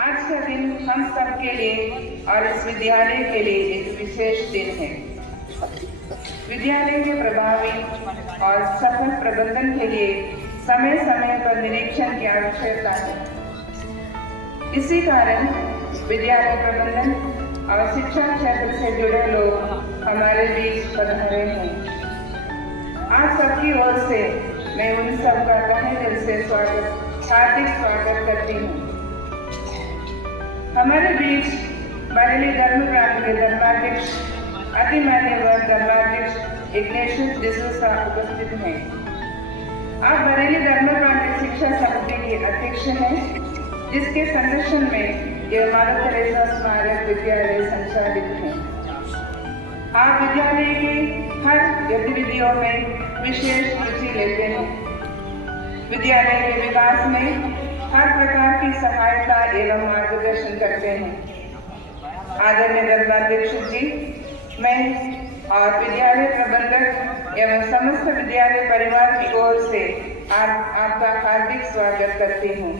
आज का दिन हम सब के लिए और इस विद्यालय के लिए एक विशेष दिन है। विद्यालय के प्रभावी और सफल प्रबंधन के लिए समय समय पर निरीक्षण की आवश्यकता है। इसी कारण विद्यालय प्रबंधन और शिक्षा क्षेत्र से जुड़े लोग हमारे बीच पधारे हैं। आप सबकी ओर से मैं उन सबका तहे दिल से हार्दिक स्वागत करती हूँ। हमारे बीच बरेली धर्म प्रांत के धर्माध्यक्ष अति मान्यवर धर्माध्यक्ष इग्नेशियस डिसूजा उपस्थित हैं। आप बरेली धर्म प्रांत शिक्षा समिति के अध्यक्ष हैं, जिसके संरक्षण में यह माता तेरेसा स्मारक विद्यालय संचालित है। आप विद्यालय के हर गतिविधियों में विशेष रुचि लेते हैं। विद्यालय के विकास में हर प्रकार की सहायता एवं मार्गदर्शन करते हैं। आदरणीय धर्माध्यक्ष जी, मैं और विद्यालय प्रबंधक एवं समस्त विद्यालय परिवार की ओर से आपका हार्दिक स्वागत करती हूँ।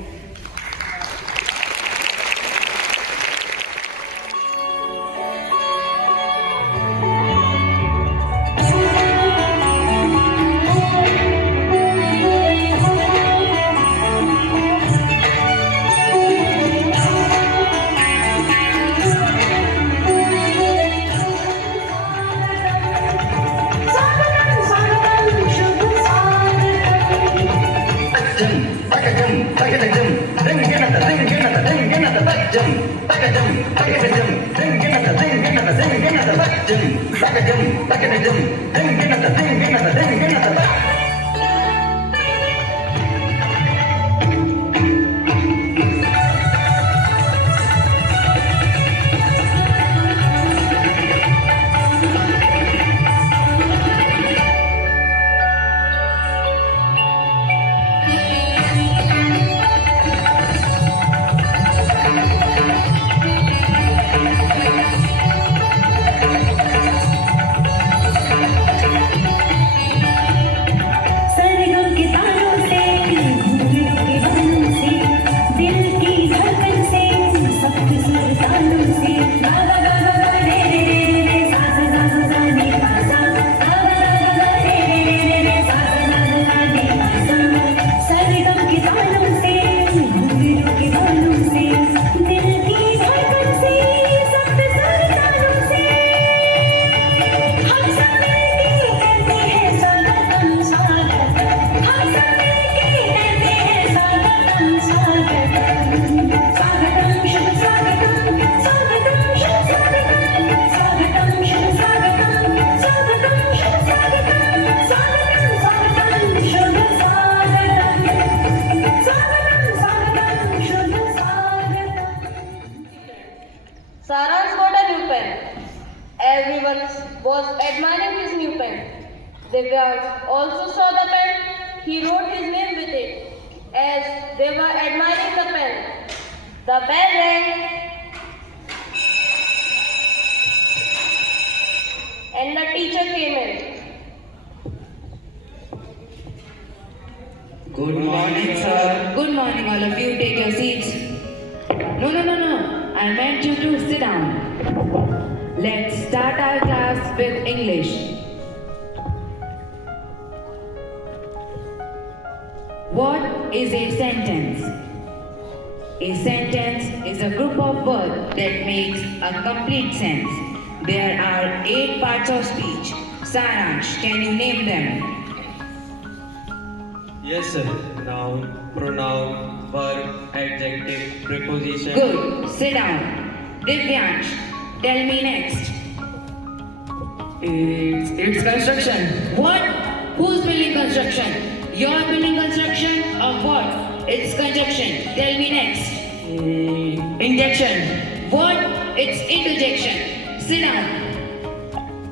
Saransh got a new pen. Everyone was admiring his new pen. Divyansh also saw the pen. He wrote his name with it. As they were admiring the pen, the bell rang and the teacher came in. Good morning, sir. Good morning, all of you. Take your seats. No. I meant you to sit down. Let's start our class with English. What is a sentence? A sentence is a group of words that makes a complete sense. There are 8 parts of speech. Saransh, can you name them? Yes, sir. Noun, pronoun, verb, adjective, preposition. Good. Sit down. Divyansh, tell me next. It's construction. What? Who's building construction? You're building construction of what? It's construction. Tell me next. Injection. What? It's interjection. Sit down.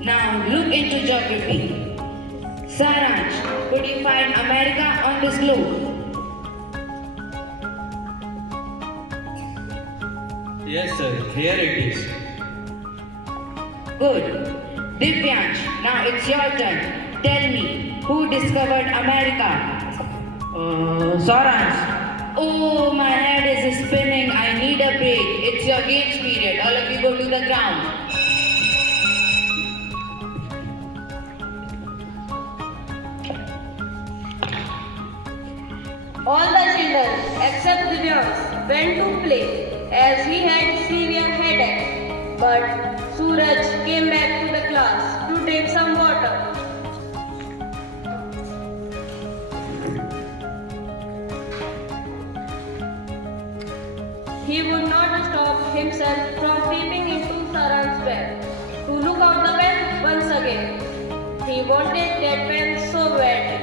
Now look into geography. Saransh, could you find America on this globe? Yes, sir. Here it is. Good. Divyansh, now it's your turn. Tell me, who discovered America? Saransh. Oh, my head is spinning. I need a It's your games period. All of you go to the ground. All the children except Divyans went to play as he had severe headache. But Suraj came back to the class to take some water. He would not stop himself from peeping into Saran's bed to look out the pen once again. He wanted that pen so badly.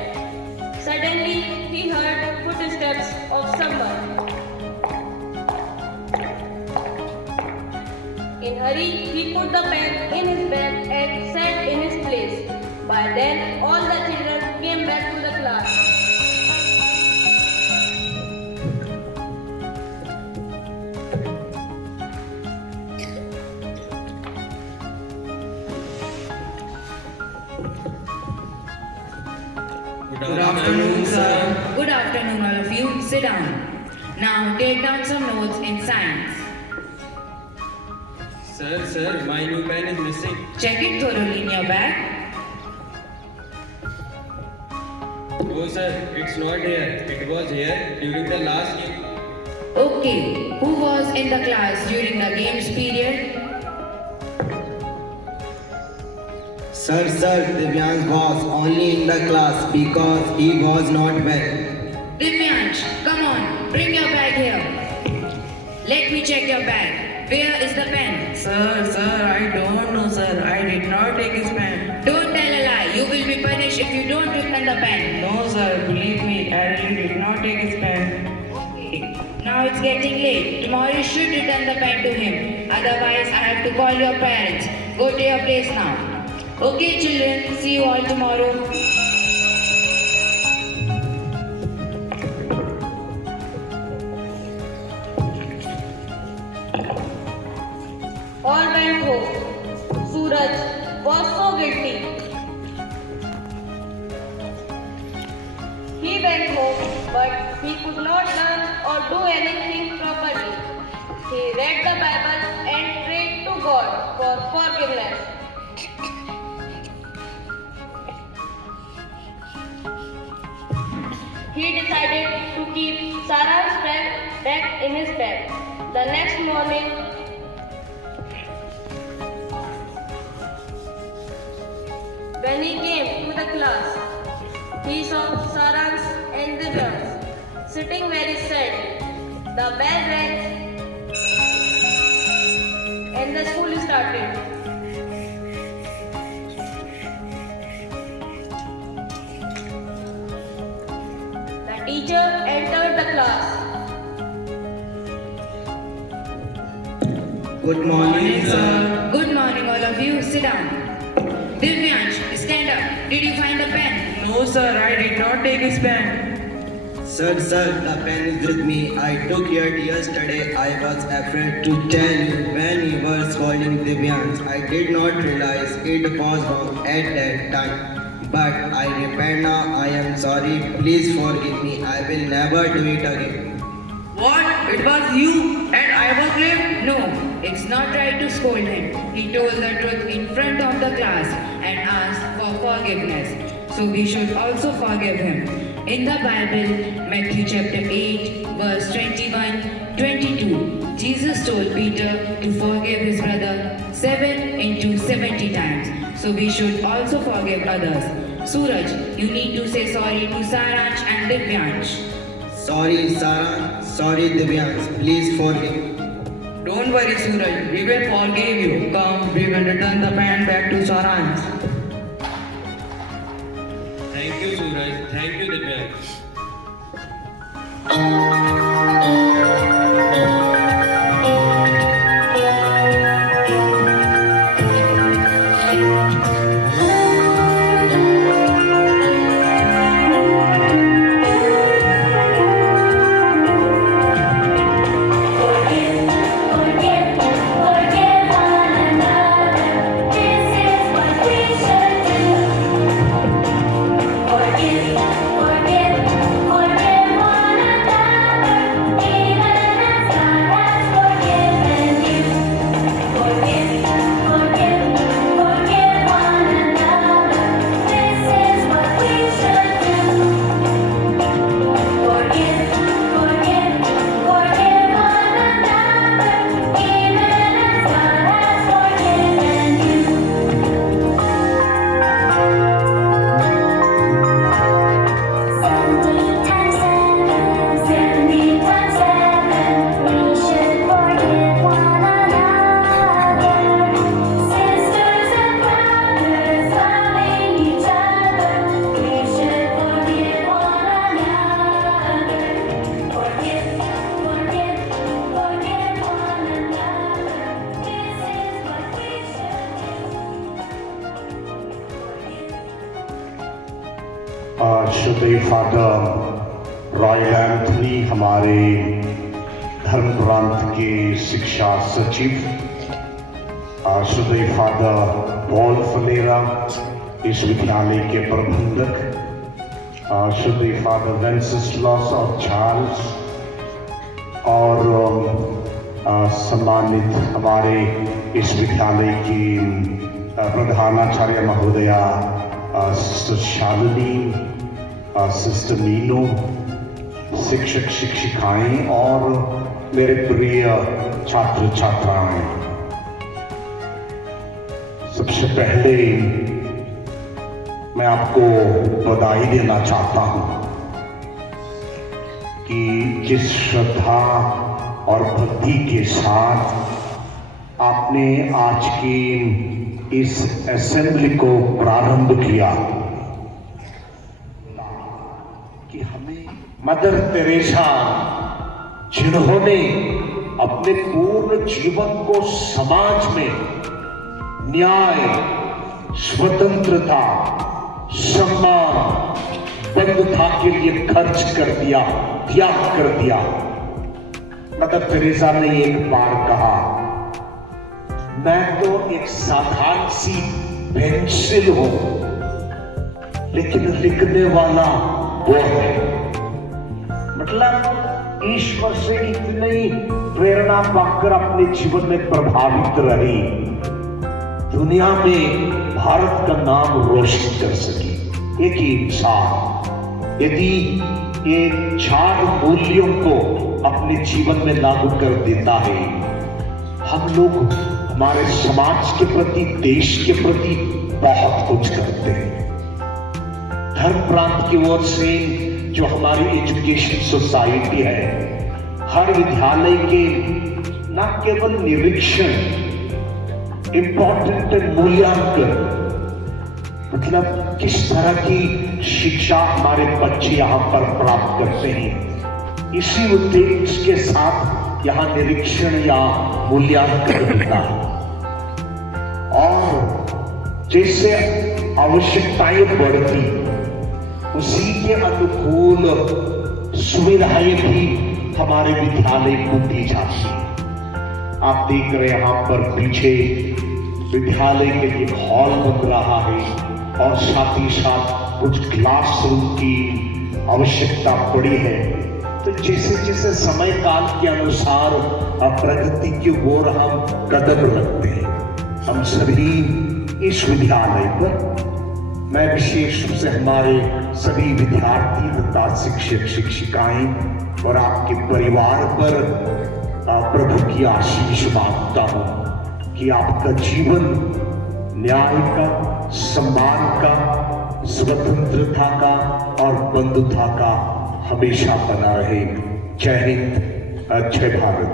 Suddenly, he heard footsteps of someone. In hurry, he put the pen in his bag and sat in his place. By then, all the children came back to the class. Good afternoon, sir. Good afternoon, all of you. Sit down. Now take down some notes in science. Sir, my new pen is missing. Check it thoroughly in your bag. Oh, sir, it's not here. It was here during the last game. Okay, who was in the class during the games period? Sir, Divyansh was only in the class because he was not well. Divyansh, come on, bring your bag here. Let me check your bag. Where is the pen? Sir, I don't know, sir. I did not take his pen. Don't tell a lie. You will be punished if you don't return the pen. No, sir, believe me, I really did not take his pen. Okay. Now it's getting late. Tomorrow you should return the pen to him. Otherwise, I have to call your parents. Go to your place now. Okay, children. See you all tomorrow. All went home. Suraj was so guilty. He went home, but he could not learn or do anything properly. He read the Bible and prayed to God for forgiveness. He decided to keep Sarah's pen back in his bag. The next morning, when he came to the class, he saw Sarans and Divyans sitting very sad. The bell rang and the school started. The teacher entered the class. Good morning, sir. Good morning, all of you. Sit down. Divyansh, stand up. Did you find the pen? No, sir, I did not take his pen. Sir, the pen is with me. I took it yesterday. I was afraid to tell you when you were scolding Divyansh. I did not realize it was wrong at that time. But I repent now. I am sorry. Please forgive me. I will never do it again. What? It was you and I was late? No, it's not right to scold him. He told the truth in front of the class and asked for forgiveness. So we should also forgive him. In the Bible, Matthew chapter 8, verse 21-22, Jesus told Peter to forgive his brother 7 into 70 times. So we should also forgive others. Suraj, you need to say sorry to Saransh and Divyansh. Sorry, Sarah. Sorry, Divyansh. Please forgive. Don't worry, Suraj. We will forgive you. Come, we will return the pen back to Saransh. Thank you, Suraj. Thank you, Divyansh. Forgive one another. This is what we should do. Forgive one another. शुद्ध father royal Anthony हमारे धर्म प्रांत के शिक्षा सचिव, शुद्ध father Paul Phulera इस विद्यालय के प्रबंधक, शुद्ध फादर वेंसेस्लास और चार्ल्स, और सम्मानित हमारे इस विद्यालय की प्रधानाचार्य महोदया सिस्टर शालिनी, सिस्टर मीनू, शिक्षक शिक्षिकाएं और मेरे प्रिय छात्र छात्राएं, सबसे पहले मैं आपको बधाई देना चाहता हूं कि जिस श्रद्धा और भक्ति के साथ आपने आज की इस असेंबली को प्रारंभ किया, कि हमें मदर तेरेसा जिन्होंने अपने पूर्ण जीवन को समाज में न्याय, स्वतंत्रता, सम्मान, बंधुता के लिए खर्च कर दिया, त्याग कर दिया। मदर तेरेसा ने एक बार कहा, मैं तो एक साधारण सी पेंसिल हूं, लेकिन लिखने वाला वो है। मतलब ईश्वर से इतनी प्रेरणा पाकर अपने जीवन में प्रभावित रही, दुनिया में भारत का नाम रोशन कर सकी। एक ही इंसान यदि ये 4 मूल्यों को अपने जीवन में लागू कर देता है, हम लोग हमारे समाज के प्रति, देश के प्रति बहुत कुछ करते हैं। धर्म प्रांत की ओर से जो हमारी एजुकेशन सोसाइटी है, हर विद्यालय के न केवल निरीक्षण, इंपॉर्टेंट मूल्यांकन, मतलब किस तरह की शिक्षा हमारे बच्चे यहाँ पर प्राप्त करते हैं, इसी उद्देश्य के साथ यहाँ निरीक्षण या मूल्यांकन होता है। और जैसे आवश्यकताएं बढ़ती, उसी के अनुकूल सुविधाएं भी हमारे विद्यालय को दी जाती है। आप देख रहे हैं यहाँ पर पीछे विद्यालय के लिए हॉल बन रहा है, और साथ ही साथ कुछ क्लासरूम की आवश्यकता पड़ी है। तो जैसे जैसे समय काल के अनुसार प्रगति की ओर हम कदम रखते हैं। हम सभी इस विद्यालय पर, मैं विशेष रूप से हमारे सभी विद्यार्थी तथा शिक्षक शिक्षिकाएं और आपके परिवार पर प्रभु की आशीष मांगता हूं कि आपका जीवन न्याय का, सम्मान का, स्वतंत्रता का और बंधुता का हमेशा बना रहे। जय हिंद, जय भारत।